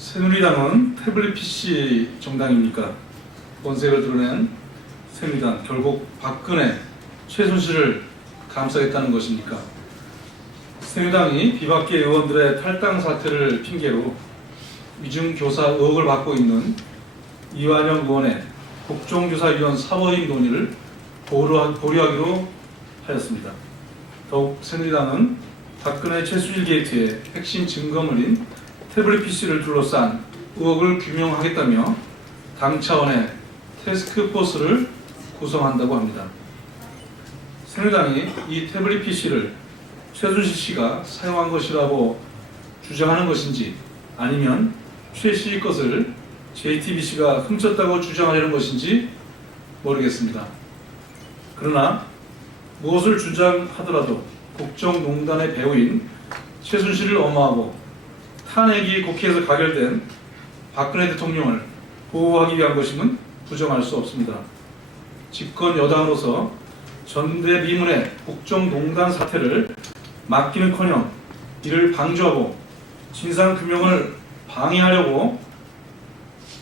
새누리당은 태블릿 PC 정당입니까? 본색을 드러낸 새누리당, 결국 박근혜, 최순실을 감싸겠다는 것입니까? 새누리당이 비박계 의원들의 탈당 사태를 핑계로 위중교사 의혹을 받고 있는 이완영 의원의 국정조사위원 사법임 논의를 보류하기로 하였습니다. 더욱 새누리당은 박근혜 최순실 게이트의 핵심 증거물인 태블릿 PC를 둘러싼 의혹을 규명하겠다며 당 차원의 태스크포스를 구성한다고 합니다. 새누리당이 이 태블릿 PC를 최순실 씨가 사용한 것이라고 주장하는 것인지 아니면 최 씨 것을 JTBC가 훔쳤다고 주장하려는 것인지 모르겠습니다. 그러나 무엇을 주장하더라도 국정농단의 배우인 최순실을 엄호하고 탄핵이 국회에서 가결된 박근혜 대통령을 보호하기 위한 것임은 부정할 수 없습니다. 집권 여당으로서 전대미문의 국정농단 사태를 막기는커녕 이를 방조하고 진상규명을 방해하려고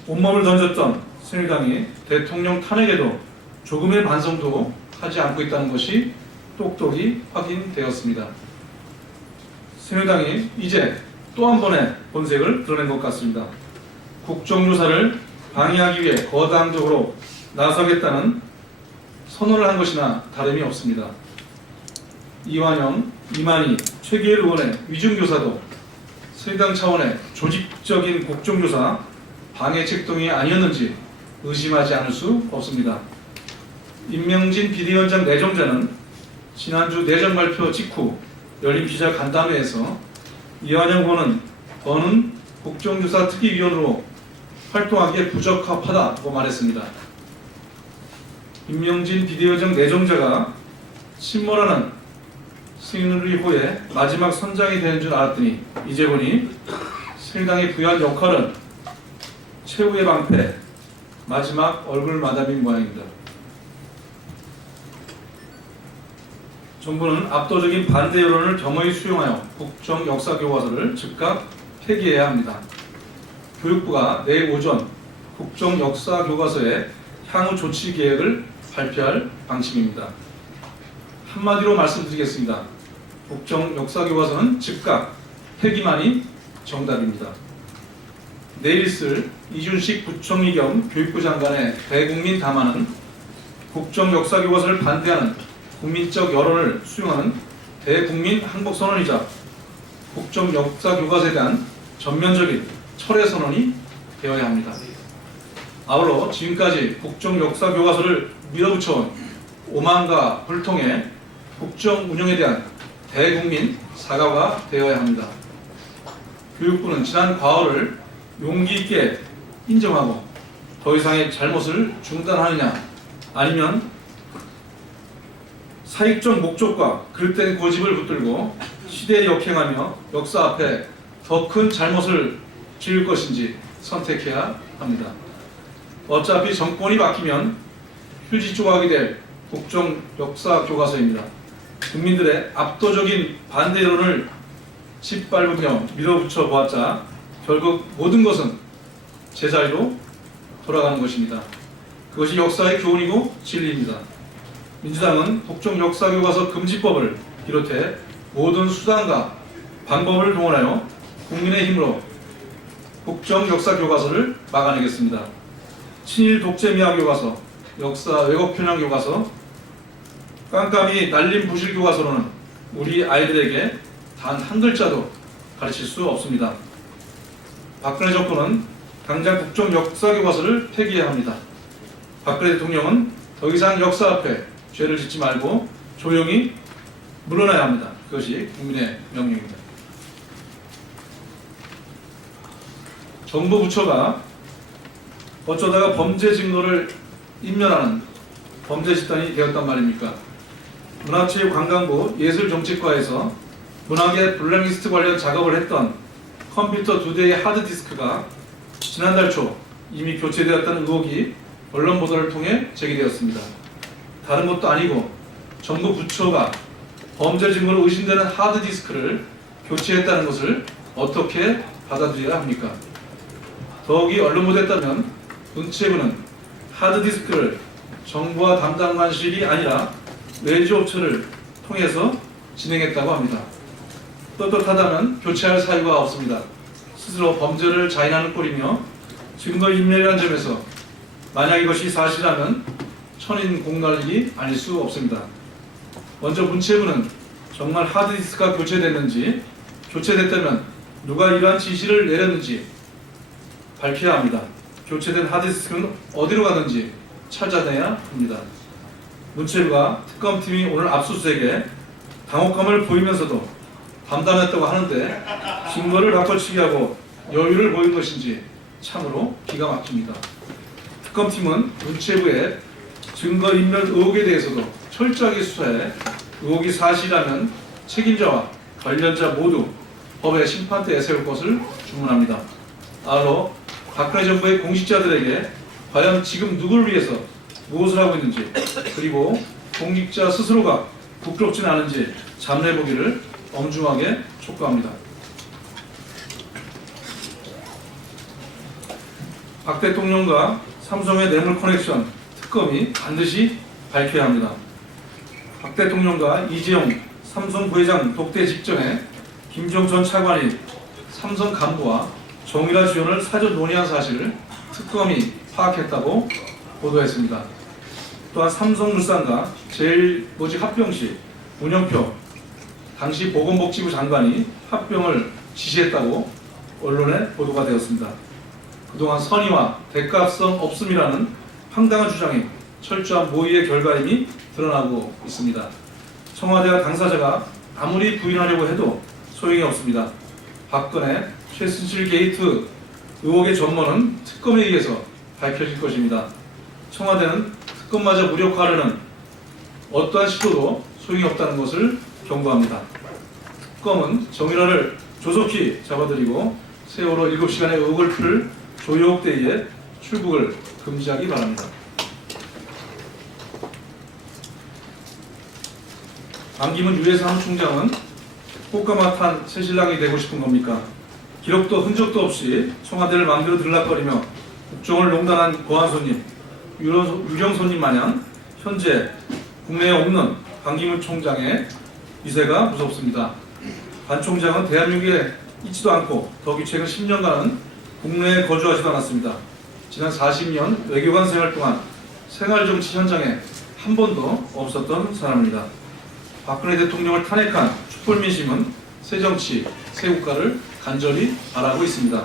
온몸을 던졌던 새누리당이 대통령 탄핵에도 조금의 반성도 하지 않고 있다는 것이 똑똑히 확인되었습니다. 새누리당이 이제 또 한 번의 본색을 드러낸 것 같습니다. 국정조사를 방해하기 위해 거당적으로 나서겠다는 선언을 한 것이나 다름이 없습니다. 이완영, 이만희, 최기일 의원의 위중교사도 새누리당 차원의 조직적인 국정조사 방해 책동이 아니었는지 의심하지 않을 수 없습니다. 임명진 비대위원장 내정자는 지난주 내정 발표 직후 열린 기자간담회에서 이완영 의원은 더는 국정조사 특위위원으로 활동하기에 부적합하다고 말했습니다. 임명진 비대위원장 내정자가 침몰하는 새누리호의 마지막 선장이 되는 줄 알았더니 이제 보니 새누리당이 부여한 역할은 최후의 방패, 마지막 얼굴 마담인 모양입니다. 정부는 압도적인 반대 여론을 겸허히 수용하여 국정 역사 교과서를 즉각 폐기해야 합니다. 교육부가 내일 오전 국정 역사 교과서의 향후 조치 계획을 발표할 방침입니다. 한마디로 말씀드리겠습니다. 국정 역사 교과서는 즉각 폐기만이 정답입니다. 내일 있을 이준식 부총리 겸 교육부 장관의 대국민 담화는 국정 역사 교과서를 반대하는 국민적 여론을 수용하는 대국민 항복선언이자 국정 역사 교과서에 대한 전면적인 철회 선언이 되어야 합니다. 아울러 지금까지 국정 역사 교과서를 밀어붙여온 오만과 불통의 국정 운영에 대한 대국민 사과가 되어야 합니다. 교육부는 지난 과오를 용기 있게 인정하고 더 이상의 잘못을 중단하느냐 아니면 사익적 목적과 그릇된 고집을 붙들고 시대에 역행하며 역사 앞에 더 큰 잘못을 지을 것인지 선택해야 합니다. 어차피 정권이 바뀌면 휴지 조각이 될 국정 역사 교과서입니다. 국민들의 압도적인 반대 여론을 짓밟으며 밀어붙여 보았자 결국 모든 것은 제자리로 돌아가는 것입니다. 그것이 역사의 교훈이고 진리입니다. 민주당은 국정 역사 교과서 금지법을 비롯해 모든 수단과 방법을 동원하여 국민의 힘으로 국정 역사 교과서를 막아내겠습니다. 친일 독재 미화 교과서, 역사 왜곡 편향 교과서, 깜깜이 날림 부실 교과서로는 우리 아이들에게 단 한 글자도 가르칠 수 없습니다. 박근혜 정권은 당장 국정 역사 교과서를 폐기해야 합니다. 박근혜 대통령은 더 이상 역사 앞에 죄를 짓지 말고 조용히 물러나야 합니다. 그것이 국민의 명령입니다. 정부 부처가 어쩌다가 범죄 증거를 인멸하는 범죄 집단이 되었단 말입니까? 문화체육관광부 예술정책과에서 문학의 블랙리스트 관련 작업을 했던 컴퓨터 2대의 하드디스크가 지난달 초 이미 교체되었다는 의혹이 언론 보도를 통해 제기되었습니다. 다른 것도 아니고 정부 부처가 범죄 증거로 의심되는 하드디스크를 교체했다는 것을 어떻게 받아들여야 합니까? 더욱이 언론 보도에 따르면 문체부는 하드디스크를 정부와 담당관실이 아니라 외주 업체를 통해서 진행했다고 합니다. 떳떳하다면 교체할 사유가 없습니다. 스스로 범죄를 자인하는 꼴이며 증거인멸이라는 점에서 만약 이것이 사실이라면 천인공날이 아닐 수 없습니다. 먼저 문체부는 정말 하드디스크가 교체됐는지, 교체됐다면 누가 이러한 지시를 내렸는지 밝혀야 합니다. 교체된 하드디스크는 어디로 가는지 찾아내야 합니다. 문체부가 특검팀이 오늘 압수수색에 당혹감을 보이면서도 담담했다고 하는데 증거를 바꿔치기 하고 여유를 보인 것인지 참으로 기가 막힙니다. 특검팀은 문체부의 증거인멸 의혹에 대해서도 철저하게 수사해 의혹이 사실이라면 책임자와 관련자 모두 법의 심판대에 세울 것을 주문합니다. 아울러 박근혜 정부의 공직자들에게 과연 지금 누구를 위해서 무엇을 하고 있는지, 그리고 공직자 스스로가 부끄럽진 않은지 잠내보기를 엄중하게 촉구합니다. 박 대통령과 삼성의 뇌물 커넥션 특검이 반드시 밝혀야 합니다. 박 대통령과 이재용 삼성 부회장 독대 직전에 김종 전 차관이 삼성 간부와 정유라 지원을 사전 논의한 사실을 특검이 파악했다고 보도했습니다. 또한 삼성물산과 제일모직 합병 시 문영표 당시 보건복지부 장관이 합병을 지시했다고 언론에 보도가 되었습니다. 그동안 선의와 대가성 없음이라는 황당한 주장이 철저한 모의의 결과임이 드러나고 있습니다. 청와대와 당사자가 아무리 부인하려고 해도 소용이 없습니다. 박근혜, 최순실 게이트 의혹의 전모는 특검에 의해서 밝혀질 것입니다. 청와대는 특검마저 무력화하려는 어떠한 시도도 소용이 없다는 것을 경고합니다. 특검은 정유라를 조속히 잡아들이고 세월호 7시간의 의혹을 풀 조효옥대의 출국을 금지하기 바랍니다. 반기문 유해 사무총장은 꽃가마탄 새신랑이 되고 싶은 겁니까? 기록도 흔적도 없이 청와대를 마음대로 들락거리며 국정을 농단한 고한손님, 유경손님 마냥 현재 국내에 없는 반기문 총장의 위세가 무섭습니다. 반 총장은 대한민국에 있지도 않고 더욱이 최근 10년간은 국내에 거주하지도 않았습니다. 지난 40년 외교관 생활 동안 생활정치 현장에 한 번도 없었던 사람입니다. 박근혜 대통령을 탄핵한 촛불민심은 새정치, 새국가를 간절히 바라고 있습니다.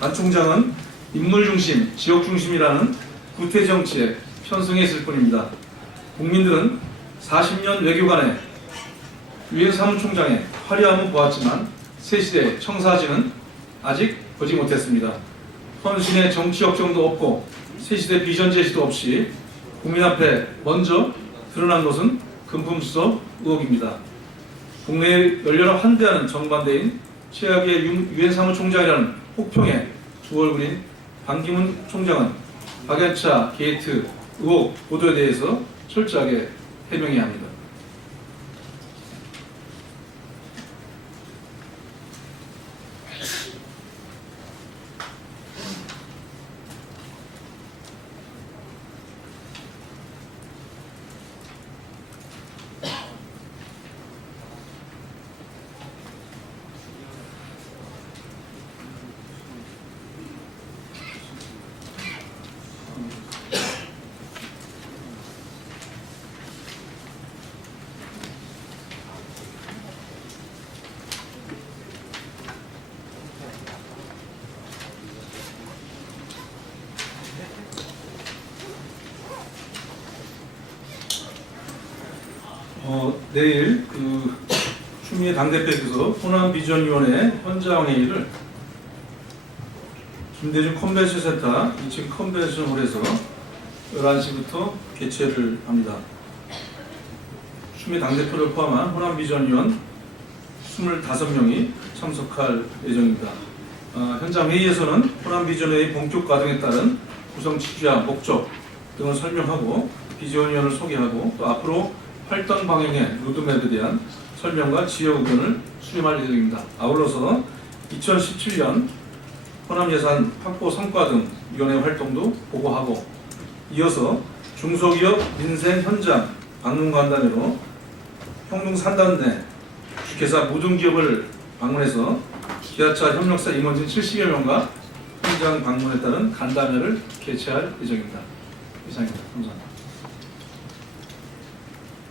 반 총장은 인물중심, 지역중심이라는 구태정치에 편승해 있을 뿐입니다. 국민들은 40년 외교관의 유엔 사무총장의 화려함은 보았지만 새시대의 청사진은 아직 보지 못했습니다. 헌신의 정치 역정도 없고 새시대 비전 제시도 없이 국민 앞에 먼저 드러난 것은 금품수서 의혹입니다. 국내에 열렬한 환대하는 정반대인 최악의 유엔 사무총장이라는 혹평에 두 얼굴인 반기문 총장은 박연차 게이트 의혹 보도에 대해서 철저하게 해명해야 합니다. 내일 추미애 당대표께서 호남비전위원회 현장회의를 김대중 컨벤션센터 2층 컨벤션홀에서 11시부터 개최를 합니다. 추미애 당대표를 포함한 호남비전위원 25명이 참석할 예정입니다. 현장 회의에서는 호남비전회의 본격 가동에 따른 구성 취지와 목적 등을 설명하고 비전위원을 소개하고 또 앞으로 활동 방향의 로드맵에 대한 설명과 지역 의견을 수렴할 예정입니다. 아울러서 2017년 호남예산 확보 성과 등 위원회 활동도 보고하고 이어서 중소기업 민생 현장 방문 간담회로 평동 산단 내 주식회사 모든 기업을 방문해서 기아차 협력사 임원진 70여 명과 현장 방문에 따른 간담회를 개최할 예정입니다. 이상입니다. 감사합니다.